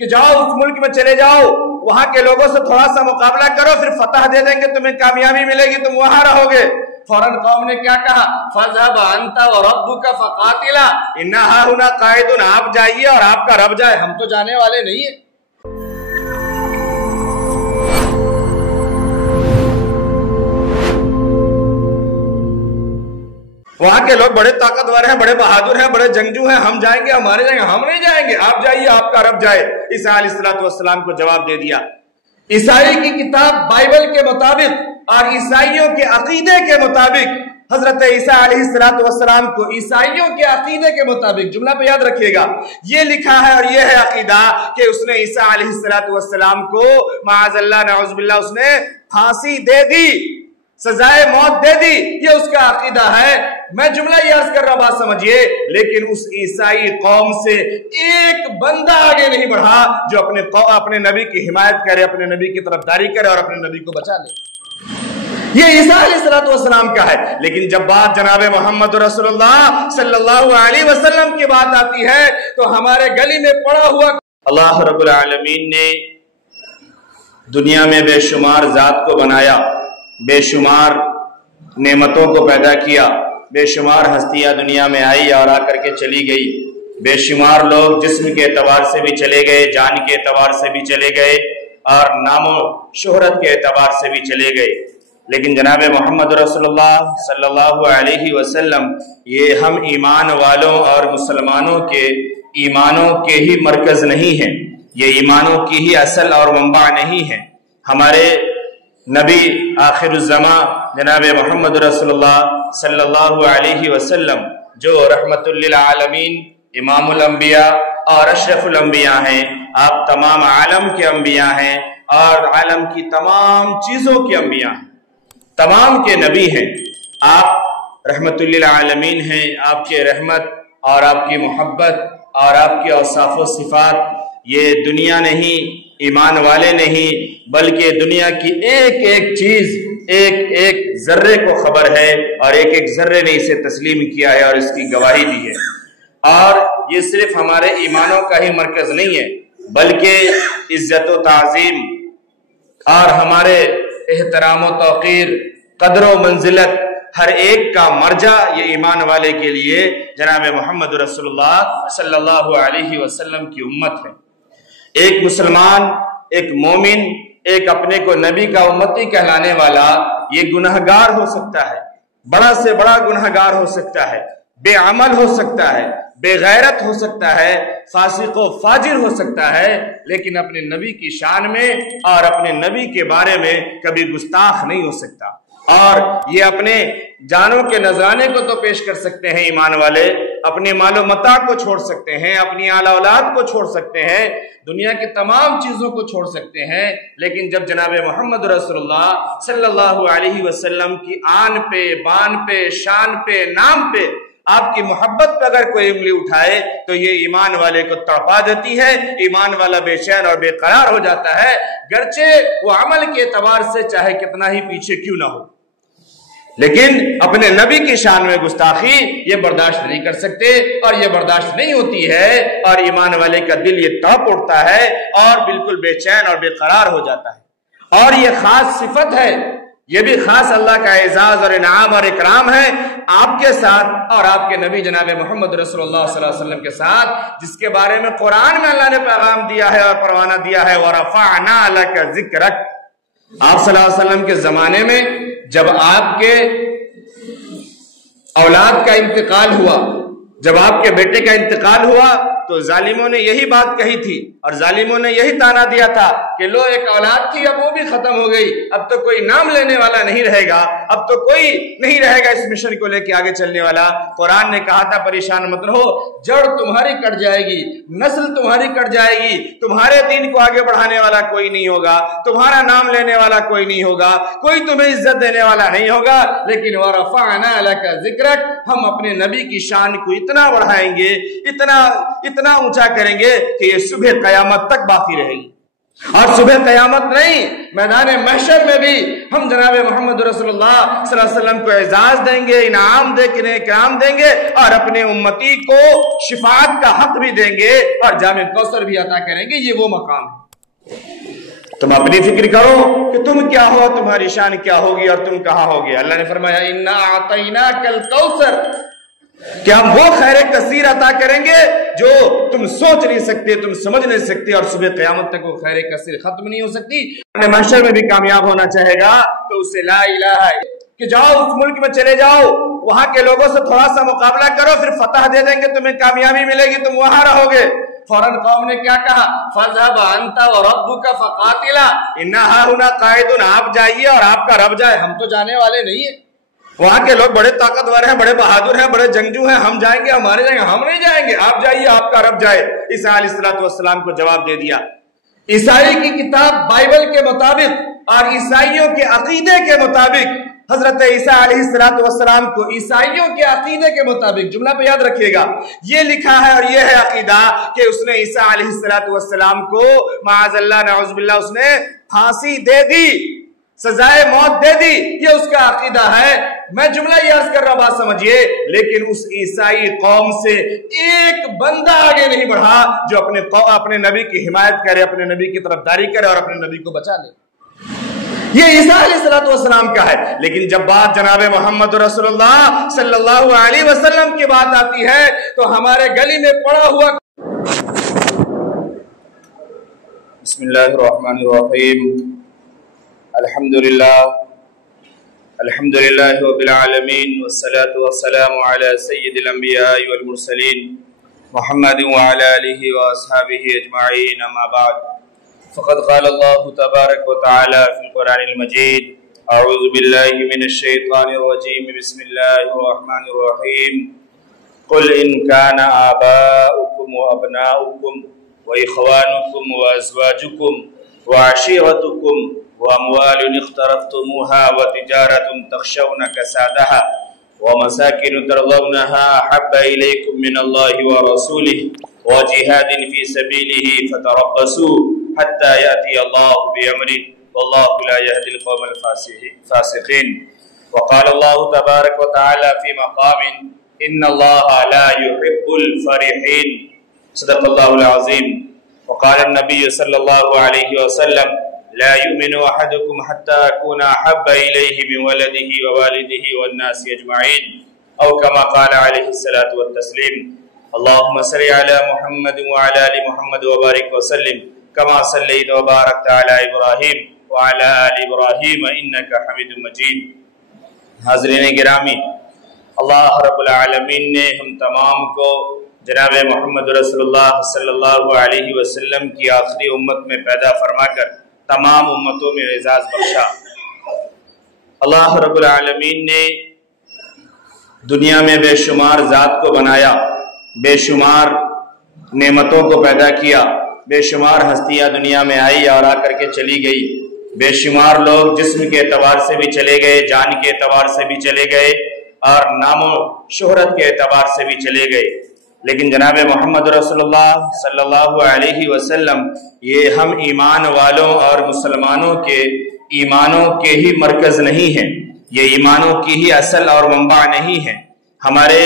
کہ جاؤ اس ملک میں چلے جاؤ، وہاں کے لوگوں سے تھوڑا سا مقابلہ کرو، پھر فتح دے دیں گے، تمہیں کامیابی ملے گی، تم وہاں رہو گے۔ فوراً قوم نے کیا کہا؟ فَذْهَبْ أَنْتَ وَرَبُّكَ فَقَاتِلَا إِنَّا هَاهُنَا قَاعِدُونَ، آپ جائیے اور آپ کا رب جائے، ہم تو جانے والے نہیں ہیں۔ وہاں کے لوگ بڑے طاقتور ہیں، بڑے بہادر ہیں، بڑے جنگجو ہیں، ہم جائیں گے، ہمارے جائیں گے، ہم نہیں جائیں گے، آپ جائیے، آپ کا رب جائے۔ عیسیٰ علیہ السلام کو جواب دے دیا۔ عیسائی کی کتاب بائبل کے مطابق اور عیسائیوں کے عقیدے کے مطابق حضرت عیسیٰ علیہ السلام کو عیسائیوں کے عقیدے کے مطابق، جملہ پہ یاد رکھیے گا، یہ لکھا ہے اور یہ ہے عقیدہ کہ اس نے عیسیٰ علیہ السلام کو معاذ اللہ نعوذ باللہ اس نے پھانسی دے دی، سزائے موت دے دی، یہ اس کا عقیدہ ہے۔ میں جملہ یہ عرض کر رہا، بات سمجھیے، لیکن اس عیسائی قوم سے ایک بندہ آگے نہیں بڑھا جو اپنے نبی کی حمایت کرے، اپنے نبی کی طرفداری کرے اور اپنے نبی کو بچا لے۔ یہ عیسیٰ علیہ السلام کا ہے۔ لیکن جب بات جناب محمد رسول اللہ صلی اللہ علیہ وسلم کی بات آتی ہے تو ہمارے گلی میں پڑا ہوا اللہ رب العالمین نے دنیا میں بے شمار ذات کو بنایا، بے شمار نعمتوں کو پیدا کیا، بے شمار ہستیاں دنیا میں آئی اور آ کر کے چلی گئی، بے شمار لوگ جسم کے اعتبار سے بھی چلے گئے، جان کے اعتبار سے بھی چلے گئے اور نام و شہرت کے اعتبار سے بھی چلے گئے، لیکن جناب محمد رسول اللہ صلی اللہ علیہ وسلم یہ ہم ایمان والوں اور مسلمانوں کے ایمانوں کے ہی مرکز نہیں ہیں، یہ ایمانوں کی ہی اصل اور منبع نہیں ہیں۔ ہمارے نبی آخر الزمان جناب محمد رسول اللہ صلی اللہ علیہ وسلم جو رحمت للعالمین، امام الانبیاء اور اشرف الانبیاء ہیں، آپ تمام عالم کے انبیاء ہیں اور عالم کی تمام چیزوں کے انبیاء ہیں، تمام کے نبی ہیں۔ آپ رحمت للعالمین ہیں، آپ کے رحمت اور آپ کی محبت اور آپ کے اوصاف و صفات یہ دنیا نہیں، ایمان والے نہیں، بلکہ دنیا کی ایک ایک چیز، ایک ایک ذرے کو خبر ہے اور ایک ایک ذرے نے اسے تسلیم کیا ہے اور اس کی گواہی دی ہے۔ اور یہ صرف ہمارے ایمانوں کا ہی مرکز نہیں ہے، بلکہ عزت و تعظیم اور ہمارے احترام و توقیر، قدر و منزلت، ہر ایک کا مرجع یہ ایمان والے کے لیے جناب محمد رسول اللہ صلی اللہ علیہ وسلم کی امت ہے۔ ایک مسلمان، ایک مومن، ایک اپنے کو نبی کا امتی کہلانے والا یہ گنہگار ہو سکتا ہے، بڑا سے بڑا گنہگار ہو سکتا ہے، بے عمل ہو سکتا ہے، بے غیرت ہو سکتا ہے، فاسق و فاجر ہو سکتا ہے، لیکن اپنے نبی کی شان میں اور اپنے نبی کے بارے میں کبھی گستاخ نہیں ہو سکتا۔ اور یہ اپنے جانوں کے نذرانے کو تو پیش کر سکتے ہیں ایمان والے، اپنے مال و متاع کو چھوڑ سکتے ہیں، اپنی اعلی اولاد کو چھوڑ سکتے ہیں، دنیا کی تمام چیزوں کو چھوڑ سکتے ہیں، لیکن جب جناب محمد رسول اللہ صلی اللہ علیہ وسلم کی آن پہ، بان پہ، شان پہ، نام پہ، آپ کی محبت پہ اگر کوئی انگلی اٹھائے تو یہ ایمان والے کو تڑپا دیتی ہے، ایمان والا بے چین اور بے قرار ہو جاتا ہے، گرچہ وہ عمل کے اعتبار سے چاہے کتنا ہی پیچھے کیوں نہ ہو، لیکن اپنے نبی کی شان میں گستاخی یہ برداشت نہیں کر سکتے اور یہ برداشت نہیں ہوتی ہے، اور ایمان والے کا دل یہ تڑپ اٹھتا ہے اور بالکل بے چین اور بے قرار ہو جاتا ہے۔ اور یہ خاص صفت ہے، یہ بھی خاص اللہ کا اعزاز اور انعام اور اکرام ہے آپ کے ساتھ اور آپ کے نبی جناب محمد رسول اللہ صلی اللہ علیہ وسلم کے ساتھ، جس کے بارے میں قرآن میں اللہ نے پیغام دیا ہے اور پروانہ دیا ہے، وَرَفَعْنَا لَكَ ذِكْرَكَ۔ آپ صلی اللہ علیہ وسلم کے زمانے میں جب آپ کے اولاد کا انتقال ہوا، جب آپ کے بیٹے کا انتقال ہوا تو ظالموں نے یہی بات کہی تھی اور ظالموں نے یہی تانا دیا تھا کہ لو ایک اولاد تھی اب وہ بھی ختم ہو گئی، اب تو کوئی نام لینے والا نہیں رہے گا، اب تو کوئی نہیں رہے گا اس مشن کو لے کے آگے چلنے والا۔ قرآن نے کہا تھا پریشان مت رہو، جڑ تمہاری کٹ جائے گی، نسل تمہاری کٹ جائے گی، تمہارے دین کو آگے بڑھانے والا کوئی نہیں ہوگا، تمہارا نام لینے والا کوئی نہیں ہوگا، کوئی تمہیں عزت دینے والا نہیں ہوگا، لیکن وَرَفَعْنَا لَكَ ذِكْرَكَ، ہم اپنے نبی کی شان کو اتنا بڑھائیں گے، اتنا اونچا کریں گے کہ یہ صبح قیامت تک باقی رہے گی۔ اور صبح قیامت نہیں، میدان محشر میں بھی ہم جناب محمد رسول اللہ صلی اللہ علیہ وسلم کو اعزاز دیں گے، انعام دیں گے، اکرام دیں گے، اور اپنے امتی کو شفاعت کا حق بھی دیں گے اور جام کوثر بھی عطا کریں گے۔ یہ وہ مقام ہے۔ تم اپنی فکر کرو کہ تم کیا ہو، تمہاری شان کیا ہوگی اور تم کہاں ہوگے۔ اللہ نے فرمایا اِنَّا أَعْطَيْنَاكَ الْكَوْثَرَ، کہ ہم وہ خیر کثیر عطا کریں گے جو تم سوچ نہیں سکتے، تم سمجھ نہیں سکتے، اور صبح قیامت تک وہ خیر کثیر ختم نہیں ہو سکتی۔ اپنے محشر میں بھی کامیاب ہونا چاہے گا تو اسے لا الہ کہ جاؤ اس ملک میں چلے جاؤ، وہاں کے لوگوں سے تھوڑا سا مقابلہ کرو، پھر فتح دے دیں گے، تمہیں کامیابی ملے گی، تم وہاں رہو گے۔ فوراً قوم نے کیا کہا؟ فَذْهَبْ أَنْتَ وَرَبُّكَ فَقَاتِلَا إِنَّا هَاهُنَا قَاعِدُونَ، آپ جائیے اور آپ کا رب جائے، ہم تو جانے والے نہیں ہیں۔ وہاں کے لوگ بڑے طاقتور ہیں، بڑے بہادر ہیں، بڑے جنگجو ہیں، ہم جائیں گے، ہمارے جائیں گے، ہم نہیں جائیں گے، آپ جائیے، آپ کا رب جائے۔ عیسیٰ علیہ السلام کو جواب دے دیا۔ عیسائی کی کتاب بائبل کے مطابق اور عیسائیوں کے عقیدے کے مطابق حضرت عیسیٰ علیہ السلام کو عیسائیوں کے عقیدے کے مطابق، جملہ پہ یاد رکھیے گا، یہ لکھا ہے اور یہ ہے عقیدہ کہ اس نے عیسیٰ علیہ السلام کو معاذ اللہ نعوذ باللہ اس نے پھانسی دے دی، سزائے موت دے دی، یہ اس کا عقیدہ ہے۔ میں جملہ یہ عرض کر رہا، بات سمجھیے، لیکن اس عیسائی قوم سے ایک بندہ آگے نہیں بڑھا جو اپنے نبی کی حمایت کرے، اپنے نبی کی طرفداری کرے اور اپنے نبی کو بچا لے۔ یہ عیسیٰ علیہ السلام کا ہے۔ لیکن جب بات جناب محمد رسول اللہ صلی اللہ علیہ وسلم کی بات آتی ہے تو ہمارے گلی میں پڑا ہوا بسم اللہ الرحمن الرحیم، الحمدللہ رب العالمین، والصلاة والسلام علی سید الانبیاء والمرسلین محمد وعلی آلہ واصحابہ اجمعین، اما بعد، فقد قال الله تبارك وتعالى في القرآن المجيد أعوذ بالله من الشيطان الرجيم بسم الله الرحمن الرحيم قل إن كان آباؤكم وأبناؤكم وإخوانكم وأزواجكم وعشيرتكم وأموال اقترفتموها وتجارة تخشون كسادها ومساكن ترضونها أحب إليكم من الله ورسوله وجهاد في سبيله فتربصوا حتى يأتي الله بأمره والله لا يهدي القوم الفاسقين وقال الله تبارك وتعالى في مقام إن الله لا يحب الفرحين صدق الله العظيم وقال النبي صلى الله عليه وسلم لا يؤمن أحدكم حتى أكون أحب إليه من ولده ووالده والناس أجمعين أو كما قال عليه الصلاة والتسليم اللهم صل على محمد وعلى آل محمد وبارك وسلم كما صليت وباركت على إبراهيم وعلى آل إبراهيم إنك حميد مجيد۔ حاضرین گرامی، اللہ رب العالمین نے ہم تمام کو جناب محمد رسول اللہ صلی اللہ علیہ وسلم کی آخری امت میں پیدا فرما کر تمام امتوں میں اعزاز بخشا۔ اللہ رب العالمین نے دنیا میں بے شمار ذات کو بنایا، بے شمار نعمتوں کو پیدا کیا، بے شمار ہستیاں دنیا میں آئی اور آ کر کے چلی گئی، بے شمار لوگ جسم کے اعتبار سے بھی چلے گئے، جان کے اعتبار سے بھی چلے گئے اور نام و شہرت کے اعتبار سے بھی چلے گئے، لیکن جناب محمد رسول اللہ صلی اللہ علیہ وسلم یہ ہم ایمان والوں اور مسلمانوں کے ایمانوں کے ہی مرکز نہیں ہیں، یہ ایمانوں کی ہی اصل اور منبع نہیں ہیں۔ ہمارے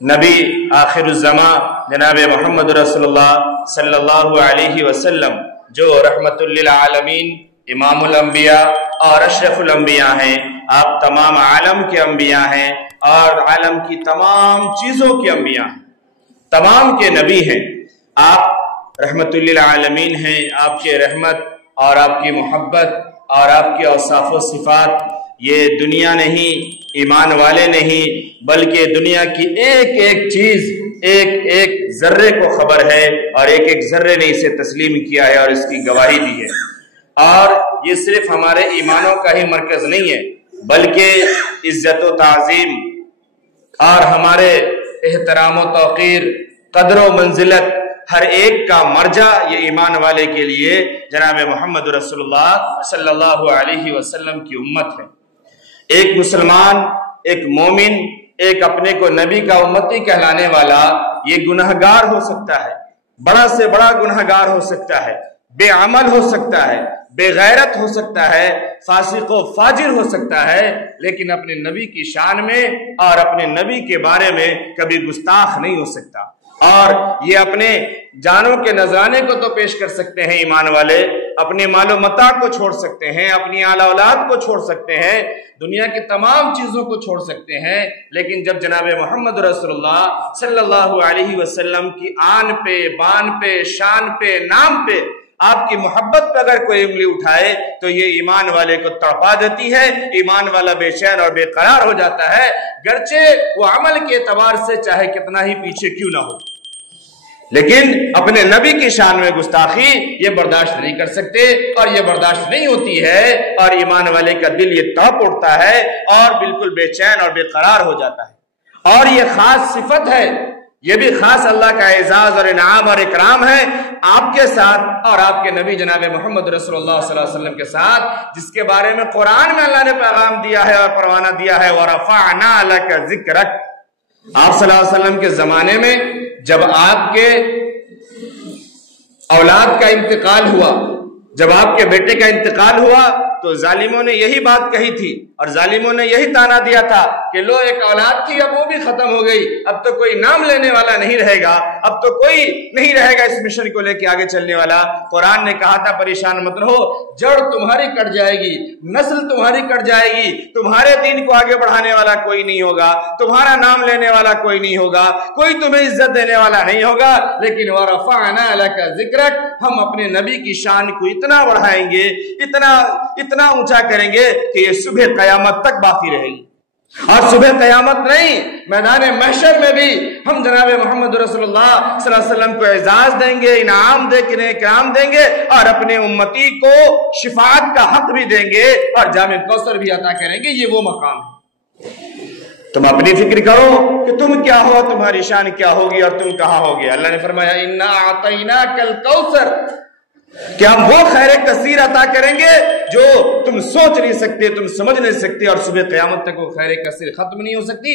نبی آخر الزمان جناب محمد رسول اللہ صلی اللہ علیہ وسلم جو رحمت للعالمین، امام الانبیاء اور اشرف الانبیاء ہیں، آپ تمام عالم کے انبیاء ہیں اور عالم کی تمام چیزوں کے انبیاء ہیں، تمام کے نبی ہیں۔ آپ رحمت للعالمین ہیں، آپ کے رحمت اور آپ کی محبت اور آپ کے اوصاف و صفات یہ دنیا نہیں، ایمان والے نہیں، بلکہ دنیا کی ایک ایک چیز، ایک ایک ذرے کو خبر ہے اور ایک ایک ذرے نے اسے تسلیم کیا ہے اور اس کی گواہی دی ہے۔ اور یہ صرف ہمارے ایمانوں کا ہی مرکز نہیں ہے، بلکہ عزت و تعظیم اور ہمارے احترام و توقیر، قدر و منزلت، ہر ایک کا مرجع یہ ایمان والے کے لیے جناب محمد رسول اللہ صلی اللہ علیہ وسلم کی امت ہے۔ ایک مسلمان، ایک مومن، ایک اپنے کو نبی کا امتی کہلانے والا یہ گنہگار ہو سکتا ہے، بڑا سے بڑا گنہگار ہو سکتا ہے، بے عمل ہو سکتا ہے، بے غیرت ہو سکتا ہے، فاسق و فاجر ہو سکتا ہے، لیکن اپنے نبی کی شان میں اور اپنے نبی کے بارے میں کبھی گستاخ نہیں ہو سکتا۔ اور یہ اپنے جانوں کے نذرانے کو تو پیش کر سکتے ہیں ایمان والے، اپنے مال و متاع کو چھوڑ سکتے ہیں، اپنی اعلی اولاد کو چھوڑ سکتے ہیں، دنیا کی تمام چیزوں کو چھوڑ سکتے ہیں، لیکن جب جناب محمد رسول اللہ صلی اللہ علیہ وسلم کی آن پہ، بان پہ، شان پہ، نام پہ، آپ کی محبت پہ اگر کوئی انگلی اٹھائے تو یہ ایمان والے کو تڑپا دیتی ہے، ایمان والا بے چین اور بے قرار ہو جاتا ہے، گرچہ وہ عمل کے اعتبار سے چاہے کتنا ہی پیچھے کیوں نہ ہو، لیکن اپنے نبی کی شان میں گستاخی یہ برداشت نہیں کر سکتے، اور یہ برداشت نہیں ہوتی ہے، اور ایمان والے کا دل یہ تڑپ اٹھتا ہے اور بالکل بے چین اور بے قرار ہو جاتا ہے۔ اور یہ خاص صفت ہے، یہ بھی خاص اللہ کا اعزاز اور انعام اور اکرام ہے آپ کے ساتھ اور آپ کے نبی جناب محمد رسول اللہ صلی اللہ علیہ وسلم کے ساتھ، جس کے بارے میں قرآن میں اللہ نے پیغام دیا ہے اور پروانہ دیا ہے، وَرَفَعْنَا لَكَ ذِكْرَكَ۔ آپ صلی اللہ علیہ وسلم کے زمانے میں جب آپ کے اولاد کا انتقال ہوا، جب آپ کے بیٹے کا انتقال ہوا، تو ظالموں نے یہی بات کہی تھی اور ظالموں نے یہی تانا دیا تھا کہ لو ایک اولاد تھی، اب وہ بھی ختم ہو گئی، اب تو کوئی نام لینے والا نہیں رہے گا، اب تو کوئی نہیں رہے گا اس مشن کو لے کے آگے چلنے والا۔ قرآن نے کہا تھا پریشان مت رہو، جڑ تمہاری کٹ جائے گی، نسل تمہاری کٹ جائے گی، تمہارے دین کو آگے بڑھانے والا کوئی نہیں ہوگا، تمہارا نام لینے والا کوئی نہیں ہوگا، کوئی تمہیں عزت دینے والا نہیں ہوگا، لیکن وَرَفَعْنَا لَكَ ذِكْرَكَ، ہم اپنے نبی کی شان کو اتنا بڑھائیں گے، اتنا اونچا کریں گے کہ یہ صبح قیامت تک باقی رہے گی۔ اور صبح قیامت نہیں، میدان محشر میں بھی ہم جناب محمد رسول اللہ صلی اللہ علیہ وسلم کو اعزاز دیں گے، انعام اکرام دیں گے، اور اپنے امتی کو شفاعت کا حق بھی دیں گے اور جام کوثر بھی عطا کریں گے۔ یہ وہ مقام ہے۔ تم اپنی فکر کرو کہ تم کیا ہو، تمہاری شان کیا ہوگی اور تم کہاں ہوگے۔ اللہ نے فرمایا اِنَّا أَعْطَيْنَاكَ الْكَوْثَرَ، کہ ہم وہ خیر کثیر عطا کریں گے جو تم سوچ نہیں سکتے، تم سمجھ نہیں سکتے، اور صبح قیامت تک وہ خیر کثیر ختم نہیں ہو سکتی۔